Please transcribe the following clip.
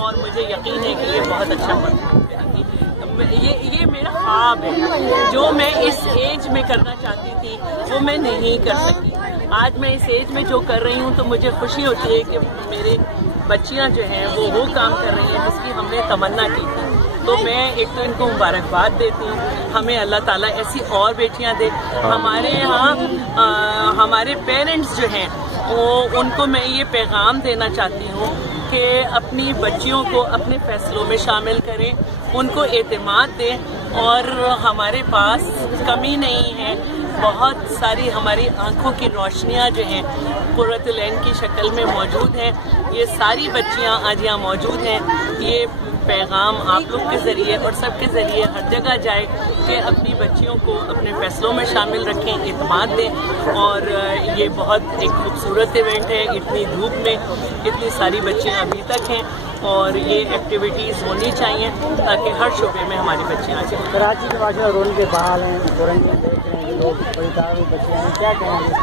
اور مجھے یقین ہے کہ یہ بہت اچھا یہ میرا خواب ہے جو میں اس ایج میں کرنا چاہتی تھی وہ میں نہیں کر سکی. آج میں اس ایج میں جو کر رہی ہوں تو مجھے خوشی ہوتی ہے کہ میرے بچیاں جو ہیں وہ کام کر رہی ہیں جس کی ہم نے تمنا کی تھی. تو میں ایک تو ان کو مبارکباد دیتی ہوں. ہمیں اللہ تعالیٰ ایسی اور بیٹیاں دے. ہمارے یہاں ہمارے پیرنٹس جو ہیں ان کو میں یہ پیغام دینا چاہتی ہوں کہ اپنی بچیوں کو اپنے فیصلوں میں شامل کریں, ان کو اعتماد دیں. اور ہمارے پاس کمی نہیں ہے, بہت ساری ہماری آنکھوں کی روشنیاں جو ہیں قرۃ العین کی شکل میں موجود ہیں. یہ ساری بچیاں آج یہاں موجود ہیں. یہ پیغام آپ لوگ کے ذریعے اور سب کے ذریعے ہر جگہ جائے کہ اپنی بچیوں کو اپنے فیصلوں میں شامل رکھیں, اعتماد دیں. اور یہ بہت ایک خوبصورت ایونٹ ہے. اتنی دھوپ میں اتنی ساری بچیاں ابھی تک ہیں اور یہ ایکٹیویٹیز ہونی چاہیے تاکہ ہر شعبے میں ہماری بچیاں آ جائیں. کراچی کے باشندہ رول کے بحال ہیں, کوارنٹائن دیکھ رہے ہیں, لوگ بڑی تعداد میں بچیاں ہیں, کیا کہیں گے؟